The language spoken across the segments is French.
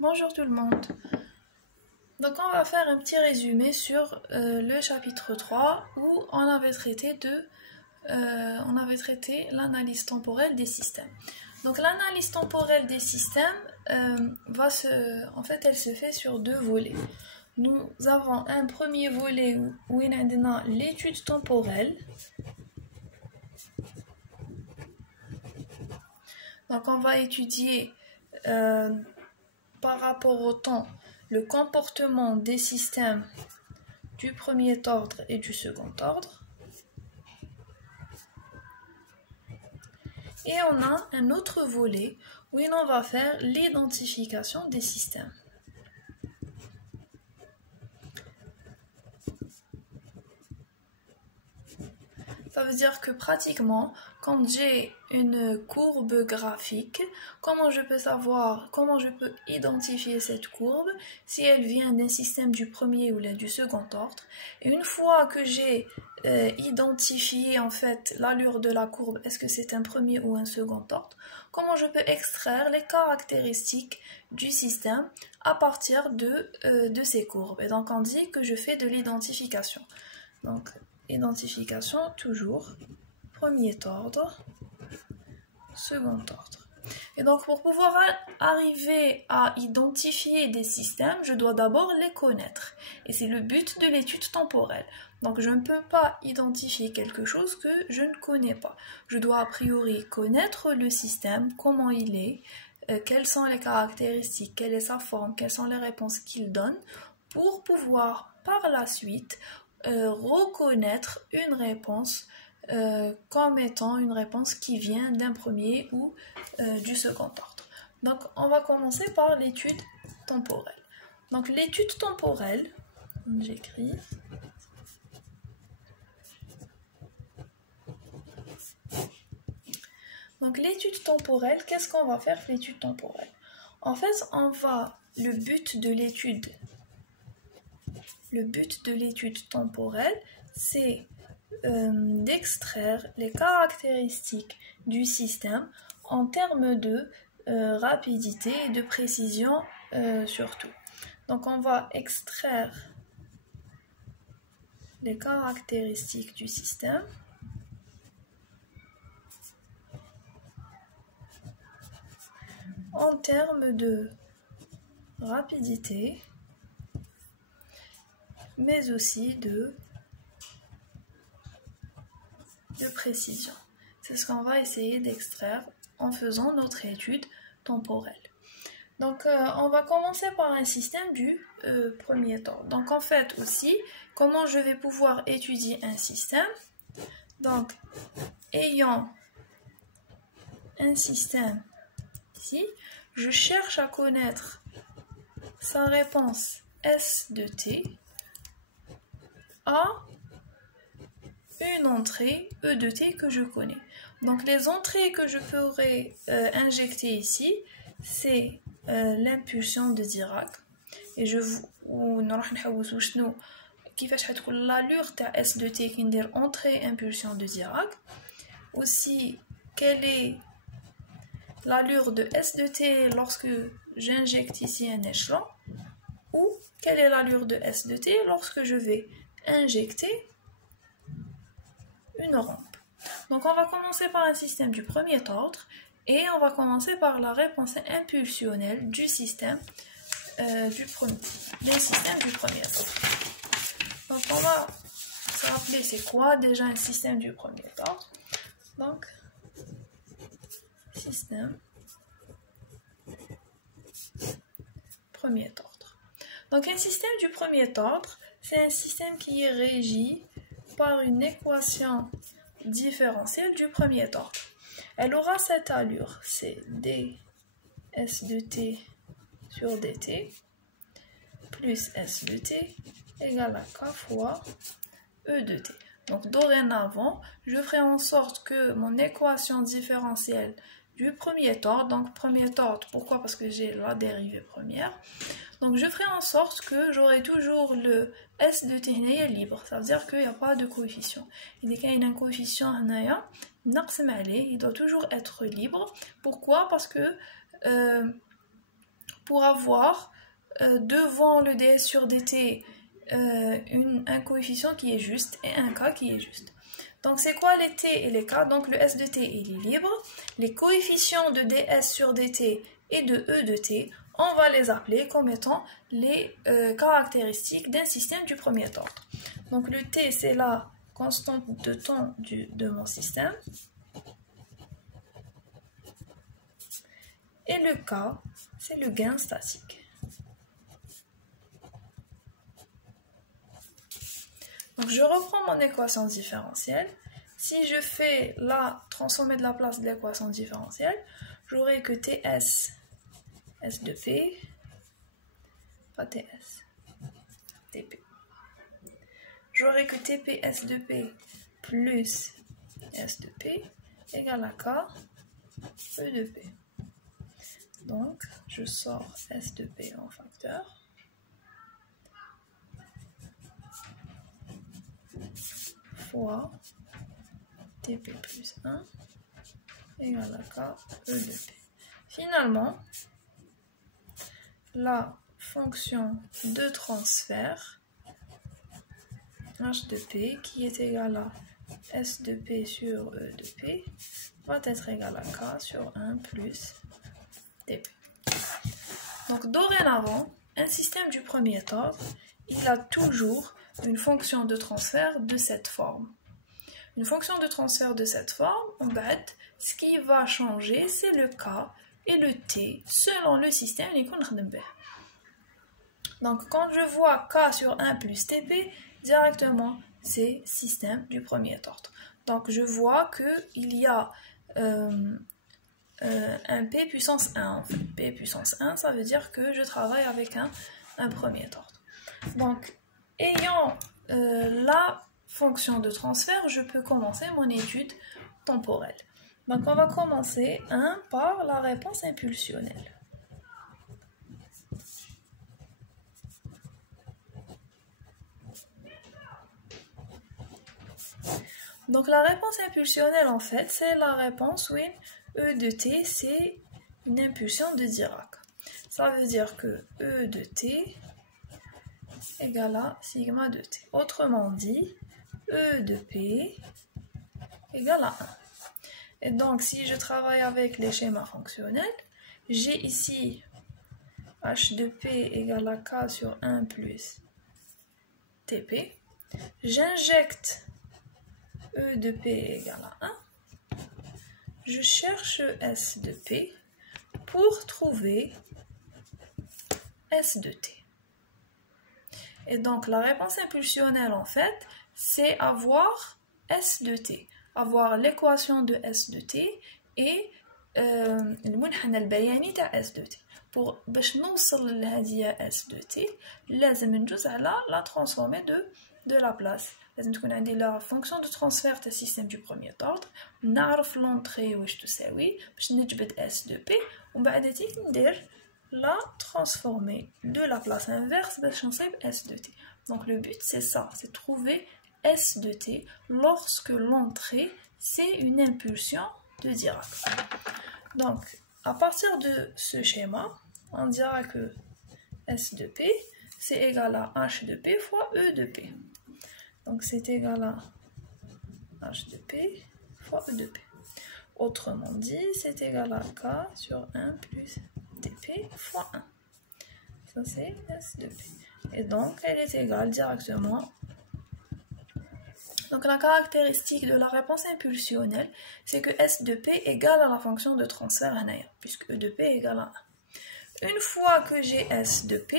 Bonjour tout le monde. Donc on va faire un petit résumé sur le chapitre 3 où on avait traité l'analyse temporelle des systèmes. Donc l'analyse temporelle des systèmes elle se fait sur deux volets. Nous avons un premier volet où il y a l'étude temporelle. Donc on va étudier par rapport au temps le comportement des systèmes du premier ordre et du second ordre. Et on a un autre volet où on va faire l'identification des systèmes. Ça veut dire que pratiquement, quand j'ai une courbe graphique, comment je peux identifier cette courbe si elle vient d'un système du premier ou du second ordre. Et une fois que j'ai identifié en fait l'allure de la courbe, est-ce que c'est un premier ou un second ordre, comment je peux extraire les caractéristiques du système à partir de ces courbes. Et donc on dit que je fais de l'identification. Donc identification, toujours premier ordre, second ordre. Et donc pour pouvoir arriver à identifier des systèmes, je dois d'abord les connaître. Et c'est le but de l'étude temporelle. Donc je ne peux pas identifier quelque chose que je ne connais pas. Je dois a priori connaître le système, comment il est, quelles sont les caractéristiques, quelle est sa forme, quelles sont les réponses qu'il donne, pour pouvoir par la suite reconnaître une réponse comme étant une réponse qui vient d'un premier ou du second ordre. Donc on va commencer par l'étude temporelle. Donc l'étude temporelle, j'écris. Donc l'étude temporelle, qu'est-ce qu'on va faire l'étude temporelle? En fait, le but de l'étude temporelle, c'est d'extraire les caractéristiques du système en termes de rapidité et de précision surtout. Donc on va extraire les caractéristiques du système en termes de rapidité, mais aussi de précision. C'est ce qu'on va essayer d'extraire en faisant notre étude temporelle. Donc on va commencer par un système du premier ordre. Donc en fait aussi, comment je vais pouvoir étudier un système? Donc ayant un système ici, je cherche à connaître sa réponse S de t à une entrée E de t que je connais. Donc les entrées que je pourrais injecter ici, c'est l'impulsion de Dirac. Et كيفاش حتكون l'allure تاع S de t qui ندير entrée impulsion de Dirac. Aussi, quelle est l'allure de S de t lorsque j'injecte ici un échelon, ou quelle est l'allure de S de t lorsque je vais injecter une rampe. Donc on va commencer par un système du premier ordre et on va commencer par la réponse impulsionnelle du système du premier ordre. Donc on va se rappeler c'est quoi déjà un système du premier ordre. Donc système premier ordre. Donc un système du premier ordre, c'est un système qui est régi par une équation différentielle du premier ordre. Elle aura cette allure, c'est ds de t sur dt plus s de t égale à k fois e de t. Donc dorénavant, je ferai en sorte que mon équation différentielle du premier ordre, donc premier ordre, pourquoi? Parce que j'ai la dérivée première. Donc je ferai en sorte que j'aurai toujours le S de t libre, ça veut dire qu'il n'y a pas de coefficient. Il y a un coefficient il doit toujours être libre. Pourquoi? Parce que pour avoir devant le ds sur dt un coefficient qui est juste et un k qui est juste. Donc c'est quoi les t et les k? Donc le s de t il est libre. Les coefficients de ds sur dt et de e de t, on va les appeler comme étant les caractéristiques d'un système du premier ordre. Donc le t c'est la constante de temps de mon système. Et le k c'est le gain statique. Donc je reprends mon équation différentielle. Si je fais la transformée de la place de l'équation différentielle, j'aurai que ts s de p, pas ts, tp. J'aurai que tp s de p plus s de p égale à k e de p. Donc je sors s de p en facteur. Fois tp plus 1 égale à k e de p. Finalement, la fonction de transfert h de p qui est égale à s de p sur e de p va être égale à k sur 1 plus tp. Donc dorénavant, un système du premier ordre, il a toujours une fonction de transfert de cette forme. Une fonction de transfert de cette forme, en fait, ce qui va changer, c'est le k et le t selon le système. Donc quand je vois k sur 1 plus tp, directement, c'est système du premier ordre. Donc je vois qu'il y a un p puissance 1. En fait. P puissance 1, ça veut dire que je travaille avec un premier ordre. Donc, ayant la fonction de transfert, je peux commencer mon étude temporelle. Donc, on va commencer par la réponse impulsionnelle. Donc, la réponse impulsionnelle, en fait, c'est la réponse où E de t, c'est une impulsion de Dirac. Ça veut dire que E de t égale à sigma de t. Autrement dit, E de p égale à 1. Et donc, si je travaille avec les schémas fonctionnels, j'ai ici h de p égale à k sur 1 plus tp. J'injecte E de p égale à 1. Je cherche S de p pour trouver S de t. Et donc, la réponse impulsionnelle, en fait, c'est avoir S de t. Avoir l'équation de S de t et المنحنى البياني تاع S de t. Pour باش نوصل لهذه S de t, لازم ندوز على la transformée de Laplace. لازم تكون عندي la fonction de transfert تاع système du premier ordre. نعرف l'entrée واش تساوي باش نجبد S de p ومن بعد تيك ندير la transformée de Laplace inverse باش نصيب S de t. Donc le but c'est ça, c'est trouver S de t lorsque l'entrée c'est une impulsion de Dirac. Donc à partir de ce schéma, on dira que S de p c'est égal à H de p fois E de p. Donc c'est égal à H de p fois E de p. Autrement dit, c'est égal à K sur 1 plus dp fois 1. Ça c'est S de p. Et donc elle est égale directement. Donc la caractéristique de la réponse impulsionnelle, c'est que S de p égale à la fonction de transfert puisque E de p égale à 1. Une fois que j'ai S de p,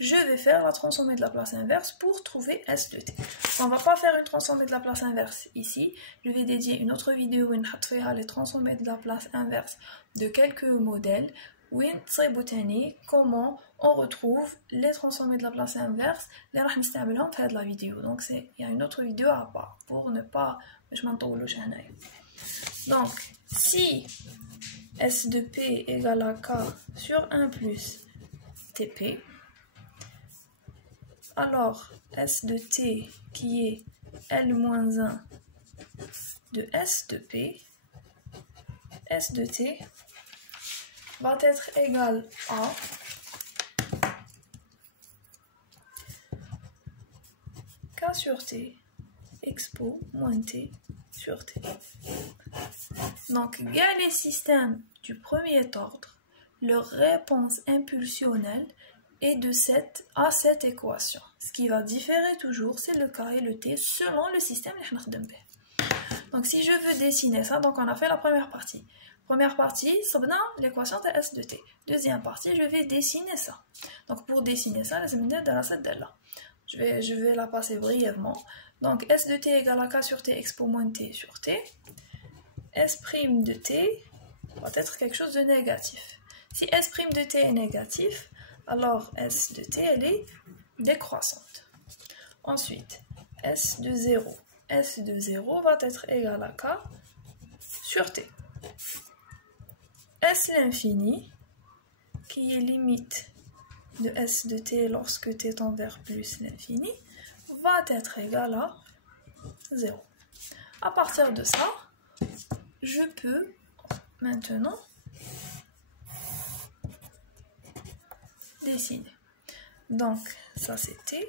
je vais faire la transformée de la place inverse pour trouver S de t. On ne va pas faire une transformée de la place inverse ici. Je vais dédier une autre vidéo où on fera les transformées de la place inverse de quelques modèles. Où comment on retrouve les transformées de la place inverse. Les راح نستعملهم في هذه la vidéo. Donc il y a une autre vidéo à part pour ne pas باش ما نطولوش هنايا. Donc si S de p égale à k sur 1 plus tp, alors S de t qui est L-1 de S de p, S de t va être égal à K sur T expo moins T sur T. Donc, les systèmes du premier ordre, leur réponse impulsionnelle est de à cette équation. Ce qui va différer toujours, c'est le K et le T selon le système. Donc, si je veux dessiner ça, donc on a fait la première partie. Première partie, c'est l'équation de S de T. Deuxième partie, je vais dessiner ça. Donc, pour dessiner ça, je vais la passer brièvement. Donc, S de T égale à K sur T expo moins T sur T. S' de T va être quelque chose de négatif. Si S' de T est négatif, alors S de T, elle est décroissante. Ensuite, S de 0. S de 0 va être égal à K sur T. S l'infini, qui est limite de S de T lorsque T tend vers plus l'infini, va être égal à 0. À partir de ça, je peux maintenant dessiner. Donc, ça c'est T,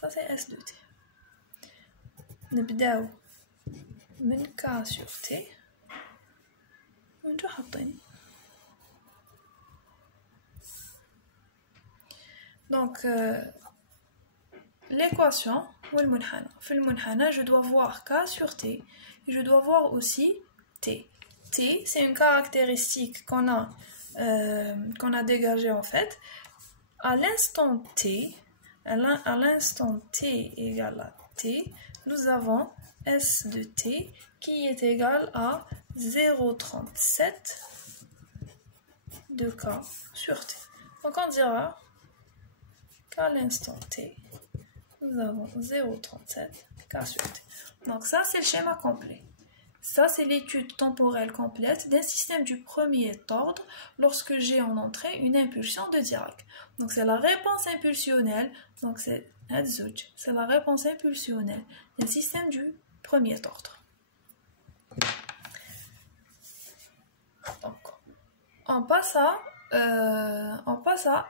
ça c'est S de T. نبداو من K sur T ونجو حاطين. Donc, l'équation ou le munhana. Dans le munhana, je dois voir K sur T et je dois voir aussi T. T, c'est une caractéristique qu'on a dégagée en fait. À l'instant T, à l'instant T égale à T, nous avons S de T qui est égal à 0,37 de K sur T. Donc on dira qu'à l'instant T, nous avons 0,37 K sur T. Donc ça, c'est le schéma complet. Ça, c'est l'étude temporelle complète d'un système du premier ordre lorsque j'ai en entrée une impulsion de Dirac. Donc c'est la réponse impulsionnelle, donc c'est la réponse impulsionnelle d'un système du premier ordre. Donc, on passe à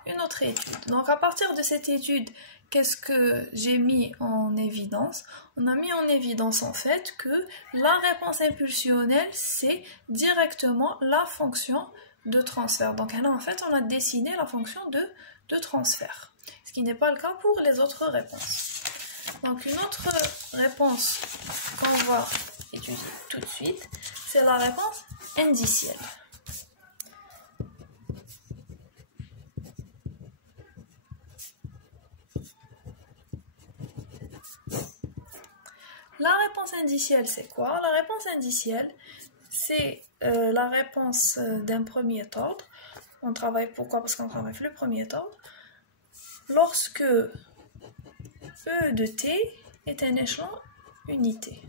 une autre étude. Donc à partir de cette étude, qu'est-ce que j'ai mis en évidence? On a mis en évidence en fait que la réponse impulsionnelle, c'est directement la fonction de transfert. Donc là, en fait, on a dessiné la fonction de transfert, ce qui n'est pas le cas pour les autres réponses. Donc une autre réponse qu'on va étudier tout de suite, c'est la réponse indicielle. La réponse indicielle, c'est quoi? La réponse indicielle, c'est la réponse d'un premier ordre. On travaille, pourquoi? Parce qu'on travaille le premier ordre. Lorsque E de T est un échelon unité.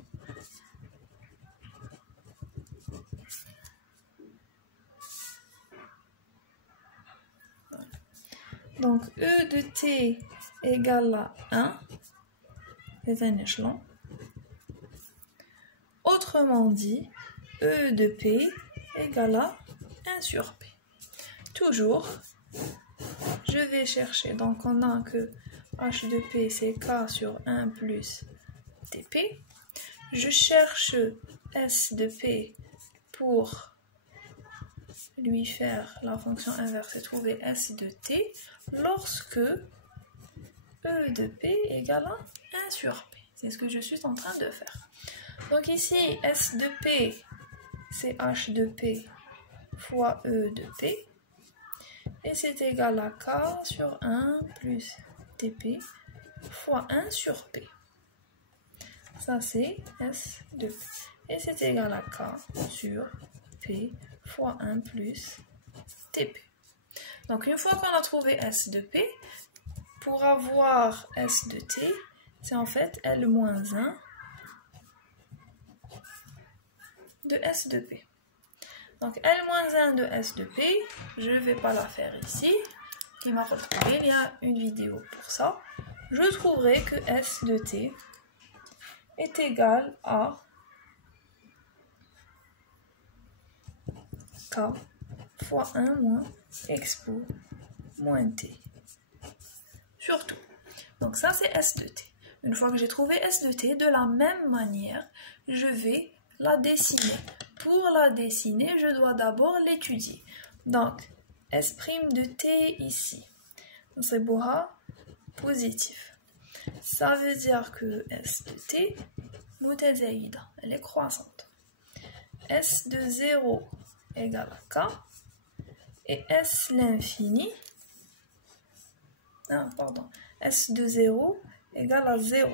Donc E de T égale à 1, c'est un échelon. Autrement dit, E de P égale à 1 sur P. Toujours, je vais chercher, donc on a que H de P c'est K sur 1 plus TP. Je cherche S de P pour lui faire la fonction inverse et trouver S de T lorsque E de P égale à 1 sur P. C'est ce que je suis en train de faire. Donc ici, S de P, c'est H de P fois E de P. Et c'est égal à K sur 1 plus TP fois 1 sur P. Ça, c'est S de P. Et c'est égal à K sur P fois 1 plus TP. Donc, une fois qu'on a trouvé S de P, pour avoir S de T, c'est en fait L moins 1 de S de P. Donc L-1 de S de P, je ne vais pas la faire ici. Il m'a retrouvé, il y a une vidéo pour ça. Je trouverai que S de T est égal à K fois 1 moins expo moins T. Surtout. Donc ça c'est S de t. Une fois que j'ai trouvé S de t, de la même manière, je vais la dessiner. Pour la dessiner, je dois d'abord l'étudier. Donc, S' de t ici. C'est positif. Ça veut dire que S de t, mutazaïda, elle est croissante. S de 0 égale à K. Et S l'infini, S de 0 égale à 0.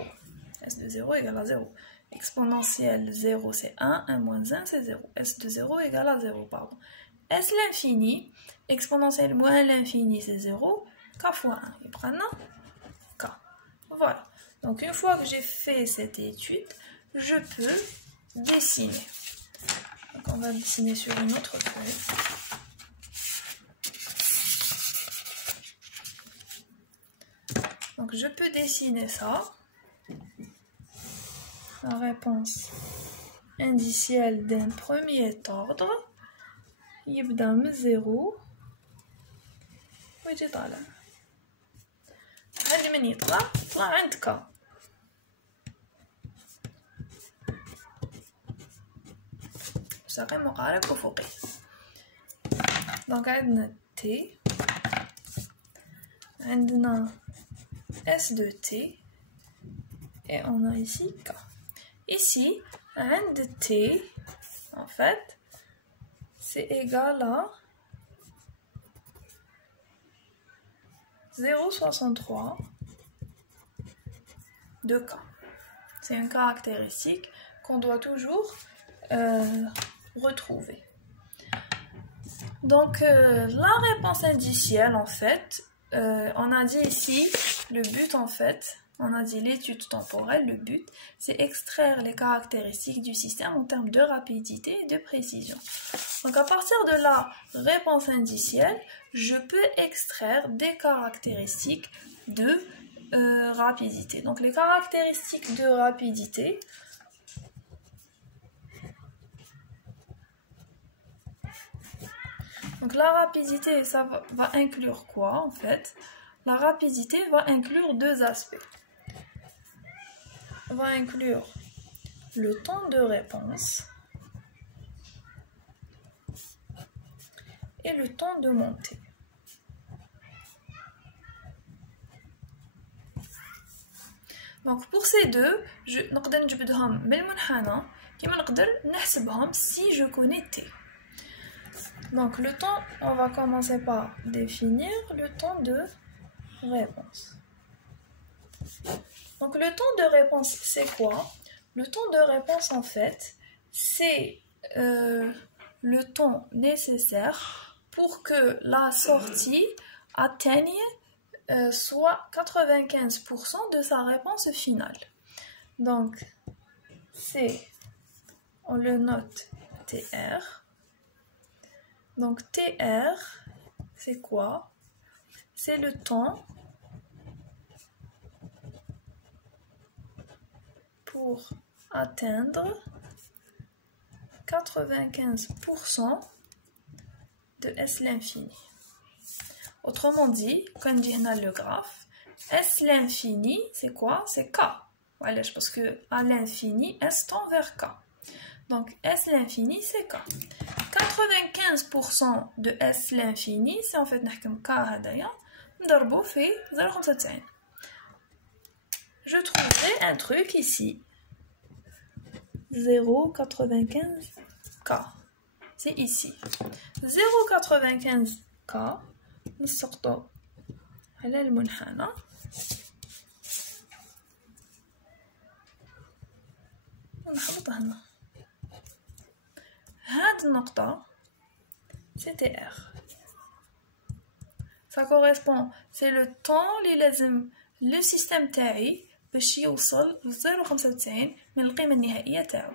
S de 0 égale à 0. Exponentielle 0 c'est 1, 1 moins 1 c'est 0. S de 0 égale à 0, pardon. S l'infini, exponentielle moins l'infini c'est 0, K fois 1. Et maintenant, K. Voilà. Donc une fois que j'ai fait cette étude, je peux dessiner. Donc on va dessiner sur une autre feuille. Donc je peux dessiner ça. La réponse indicielle d'un premier ordre. يبدأ من 0 ويجي طالع. هذه من يطلع عند K. ساقي مقارب أفقي. Donc عندنا T. عندنا S de T. Et on a ici K. Ici, un de T, en fait, c'est égal à 0,63 de K. C'est une caractéristique qu'on doit toujours retrouver. Donc, la réponse indicielle, en fait, on a dit ici, le but, en fait, on a dit l'étude temporelle, le but, c'est extraire les caractéristiques du système en termes de rapidité et de précision. Donc à partir de la réponse indicielle, je peux extraire des caractéristiques de rapidité. Donc les caractéristiques de rapidité, donc la rapidité, ça va inclure quoi en fait? La rapidité va inclure deux aspects. Va inclure le temps de réponse et le temps de montée. Donc pour ces deux, نقدر نجبدهم بالمنحنى كيما نقدر نحسبهم si je connais T. Donc le temps, on va commencer par définir le temps de réponse. Donc le temps de réponse, c'est quoi? Le temps de réponse, en fait, c'est le temps nécessaire pour que la sortie atteigne soit 95% de sa réponse finale. Donc, on le note TR. Donc TR, c'est quoi? C'est le temps pour atteindre 95% de S l'infini. Autrement dit, quand on a le graphe, S l'infini, c'est quoi? C'est K. Voilà, parce que à l'infini, S tend vers K. Donc S l'infini, c'est K. 95% de S l'infini, c'est en fait نحكم K هدايا نضربو في 0,95. Je trouverai un truc ici. 0,95K. C'est ici. 0,95K. نسقطو على المنحنى. ونحطو هنا. هاد النقطة c'est TR. Ça correspond, c'est le temps اللي لازم le système تاعي باش يوصل ل 0,95 من القيمة النهائية تاعو.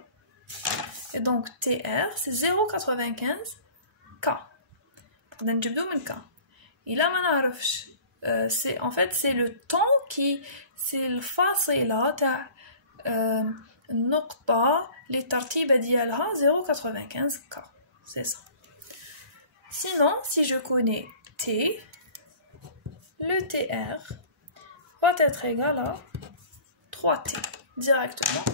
Et donc TR c'est 0,95K. نقدر نجبدو من K. إلا ما نعرفش c'est en fait c'est le temps qui c'est الفاصلة تاع النقطة اللي الترتيبة ديالها 0,95K. C'est ça. Sinon, si je connais T, le TR va être égal à 3t directement.